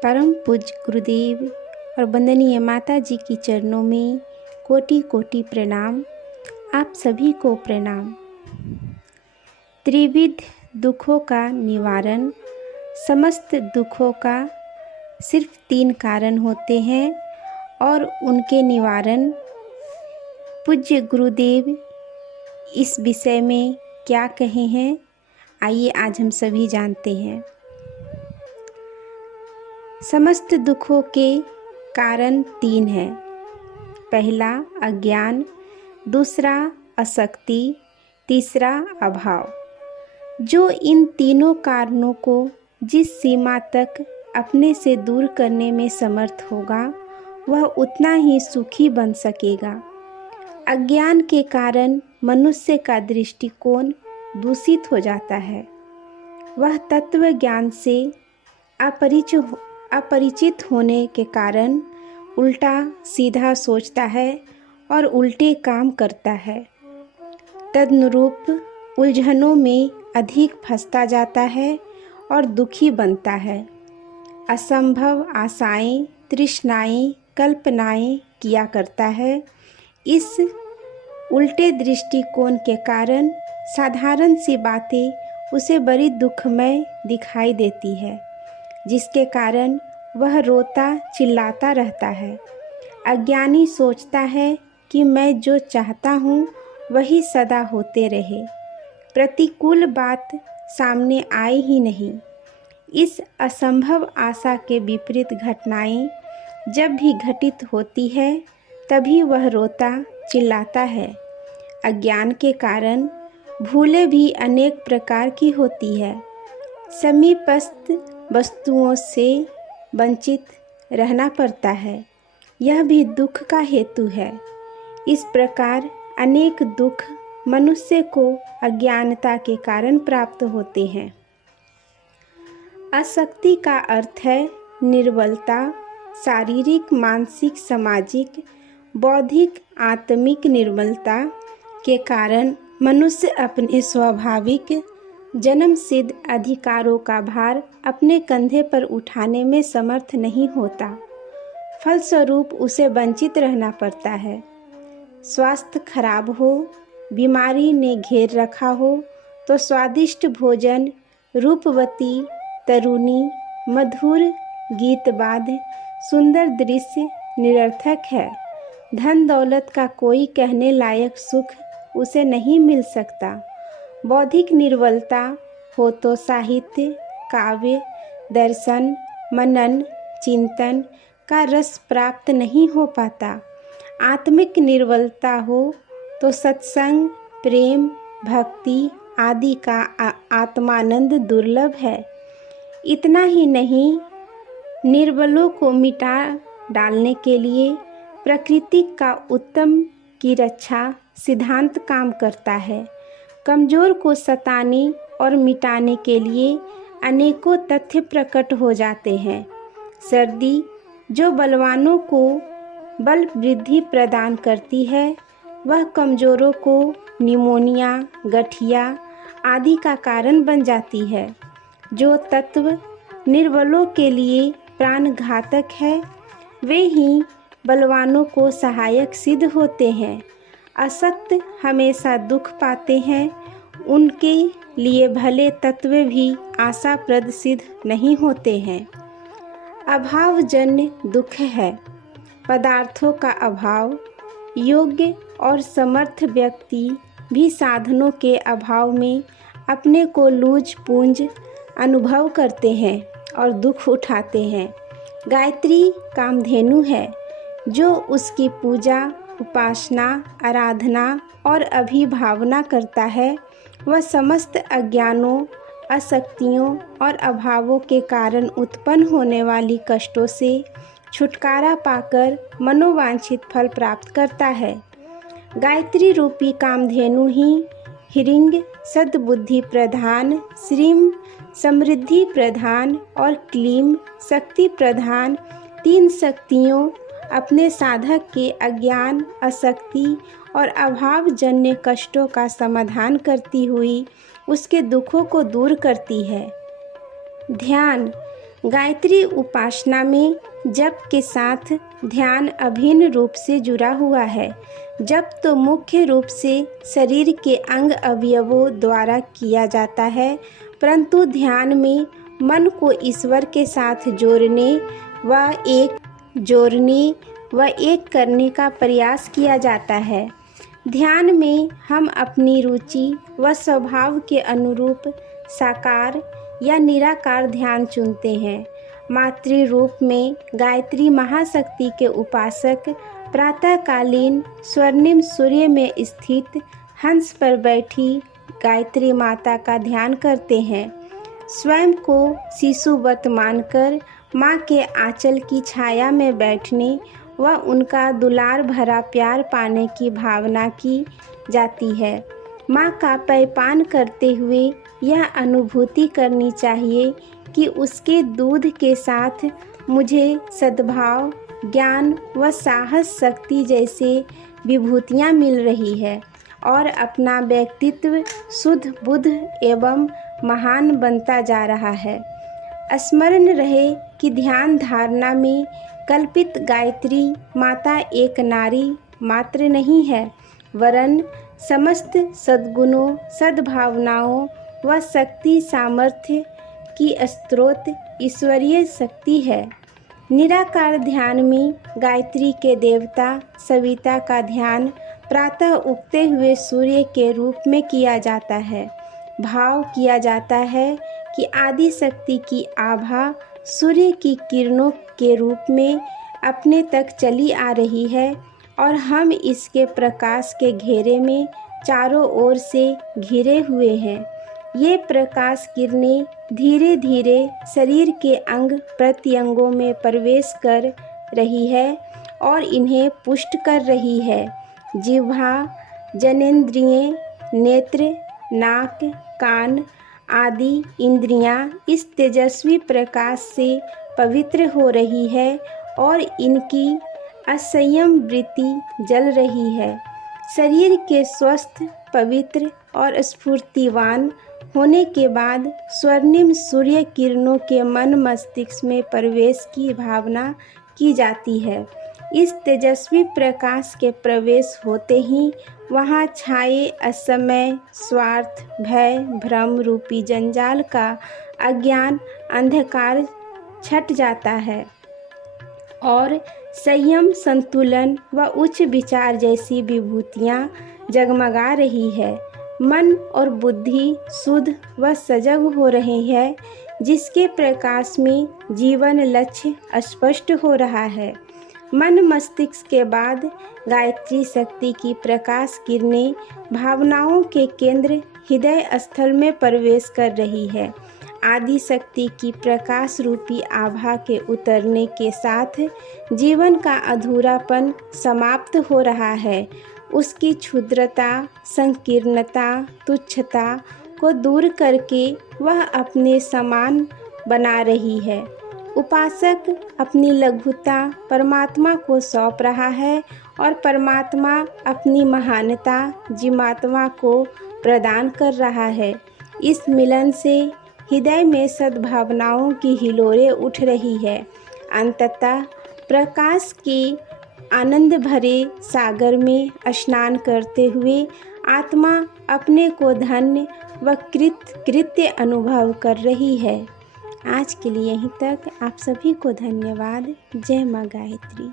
परम पूज्य गुरुदेव और वंदनीय माता जी की चरणों में कोटि कोटि प्रणाम। आप सभी को प्रणाम। त्रिविध दुखों का निवारण, समस्त दुखों का सिर्फ 3 कारण होते हैं और उनके निवारण पूज्य गुरुदेव इस विषय में क्या कहे हैं, आइए आज हम सभी जानते हैं। समस्त दुखों के कारण 3 हैं। पहला अज्ञान, दूसरा अशक्ति, तीसरा अभाव। जो इन तीनों कारणों को जिस सीमा तक अपने से दूर करने में समर्थ होगा वह उतना ही सुखी बन सकेगा। अज्ञान के कारण मनुष्य का दृष्टिकोण दूषित हो जाता है। वह तत्व ज्ञान से अपरिचित होने के कारण उल्टा सीधा सोचता है और उल्टे काम करता है। तदनुरूप उलझनों में अधिक फंसता जाता है और दुखी बनता है। असंभव आशाएं, तृष्णाएं, कल्पनाएं किया करता है। इस उल्टे दृष्टिकोण के कारण साधारण सी बातें उसे बड़ी दुखमय दिखाई देती है, जिसके कारण वह रोता चिल्लाता रहता है। अज्ञानी सोचता है कि मैं जो चाहता हूँ वही सदा होते रहे, प्रतिकूल बात सामने आए ही नहीं। इस असंभव आशा के विपरीत घटनाएं जब भी घटित होती है तभी वह रोता चिल्लाता है। अज्ञान के कारण भूलें भी अनेक प्रकार की होती है। समीपस्थ वस्तुओं से वंचित रहना पड़ता है, यह भी दुख का हेतु है। इस प्रकार अनेक दुख मनुष्य को अज्ञानता के कारण प्राप्त होते हैं। अशक्ति का अर्थ है निर्बलता, शारीरिक, मानसिक, सामाजिक, बौद्धिक, आत्मिक निर्बलता के कारण मनुष्य अपने स्वाभाविक जन्म सिद्ध अधिकारों का भार अपने कंधे पर उठाने में समर्थ नहीं होता। फलस्वरूप उसे वंचित रहना पड़ता है। स्वास्थ्य खराब हो, बीमारी ने घेर रखा हो तो स्वादिष्ट भोजन, रूपवती तरुणी, मधुर गीत वाद्य, सुंदर दृश्य निरर्थक है। धन दौलत का कोई कहने लायक सुख उसे नहीं मिल सकता। बौद्धिक निर्बलता हो तो साहित्य, काव्य, दर्शन, मनन, चिंतन का रस प्राप्त नहीं हो पाता। आत्मिक निर्बलता हो तो सत्संग, प्रेम, भक्ति आदि का आत्मानंद दुर्लभ है। इतना ही नहीं, निर्बलों को मिटा डालने के लिए प्रकृति का उत्तम की रक्षा सिद्धांत काम करता है। कमजोर को सताने और मिटाने के लिए अनेकों तथ्य प्रकट हो जाते हैं। सर्दी जो बलवानों को बल वृद्धि प्रदान करती है, वह कमजोरों को निमोनिया, गठिया आदि का कारण बन जाती है। जो तत्व निर्बलों के लिए प्राणघातक है, वे ही बलवानों को सहायक सिद्ध होते हैं। अशक्त हमेशा दुख पाते हैं, उनके लिए भले तत्व भी आशाप्रद सिद्ध नहीं होते हैं। अभावजन्य दुख है। पदार्थों का अभाव। योग्य और समर्थ व्यक्ति भी साधनों के अभाव में अपने को लूज पूंज अनुभव करते हैं और दुख उठाते हैं। गायत्री कामधेनु है। जो उसकी पूजा, उपासना, आराधना और अभिभावना करता है, वह समस्त अज्ञानों, अशक्तियों और अभावों के कारण उत्पन्न होने वाली कष्टों से छुटकारा पाकर मनोवांछित फल प्राप्त करता है। गायत्री रूपी कामधेनु ही ह्रीं सद्बुद्धि प्रधान, श्रीं समृद्धि प्रधान और क्लीं शक्ति प्रधान 3 शक्तियों अपने साधक के अज्ञान, अशक्ति और अभावजन्य कष्टों का समाधान करती हुई उसके दुखों को दूर करती है। ध्यान। गायत्री उपासना में जप के साथ ध्यान अभिन्न रूप से जुड़ा हुआ है। जप तो मुख्य रूप से शरीर के अंग अवयवों द्वारा किया जाता है, परंतु ध्यान में मन को ईश्वर के साथ जोड़ने व एक करने का प्रयास किया जाता है। ध्यान में हम अपनी रुचि व स्वभाव के अनुरूप साकार या निराकार ध्यान चुनते हैं। मातृ रूप में गायत्री महाशक्ति के उपासक प्रातःकालीन स्वर्णिम सूर्य में स्थित हंस पर बैठी गायत्री माता का ध्यान करते हैं। स्वयं को शिशुवत मानकर माँ के आंचल की छाया में बैठने व उनका दुलार भरा प्यार पाने की भावना की जाती है। माँ का पैपान करते हुए यह अनुभूति करनी चाहिए कि उसके दूध के साथ मुझे सद्भाव, ज्ञान व साहस शक्ति जैसे विभूतियाँ मिल रही है और अपना व्यक्तित्व शुद्ध बुद्ध एवं महान बनता जा रहा है। स्मरण रहे कि ध्यान धारणा में कल्पित गायत्री माता एक नारी मात्र नहीं है, वरन समस्त सद्गुणों, सद्भावनाओं व शक्ति सामर्थ्य की स्रोत ईश्वरीय शक्ति है। निराकार ध्यान में गायत्री के देवता सविता का ध्यान प्रातः उगते हुए सूर्य के रूप में किया जाता है। भाव किया जाता है कि आदि शक्ति की आभा सूर्य की किरणों के रूप में अपने तक चली आ रही है और हम इसके प्रकाश के घेरे में चारों ओर से घिरे हुए हैं। ये प्रकाश किरणें धीरे धीरे शरीर के अंग प्रत्यंगों में प्रवेश कर रही है और इन्हें पुष्ट कर रही है। जिह्वा, जनेंद्रिय, नेत्र, नाक, कान आदि इंद्रियां इस तेजस्वी प्रकाश से पवित्र हो रही है और इनकी असंयम वृत्ति जल रही है। शरीर के स्वस्थ, पवित्र और स्फूर्तिवान होने के बाद स्वर्णिम सूर्य किरणों के मन मस्तिष्क में प्रवेश की भावना की जाती है। इस तेजस्वी प्रकाश के प्रवेश होते ही वहाँ छाए असमय, स्वार्थ, भय, भ्रम रूपी जंजाल का अज्ञान अंधकार छट जाता है और संयम, संतुलन व उच्च विचार जैसी विभूतियाँ जगमगा रही है। मन और बुद्धि शुद्ध व सजग हो रही है, जिसके प्रकाश में जीवन लक्ष्य स्पष्ट हो रहा है। मन मस्तिष्क के बाद गायत्री शक्ति की प्रकाश किरणें भावनाओं के केंद्र हृदय स्थल में प्रवेश कर रही है। आदि शक्ति की प्रकाश रूपी आभा के उतरने के साथ जीवन का अधूरापन समाप्त हो रहा है। उसकी क्षुद्रता, संकीर्णता, तुच्छता को दूर करके वह अपने समान बना रही है। उपासक अपनी लघुता परमात्मा को सौंप रहा है और परमात्मा अपनी महानता जीवात्मा को प्रदान कर रहा है। इस मिलन से हृदय में सद्भावनाओं की हिलोरें उठ रही है। अंततः प्रकाश के आनंद भरे सागर में स्नान करते हुए आत्मा अपने को धन्य व कृत्य अनुभव कर रही है। आज के लिए यहीं तक। आप सभी को धन्यवाद। जय माँ गायत्री।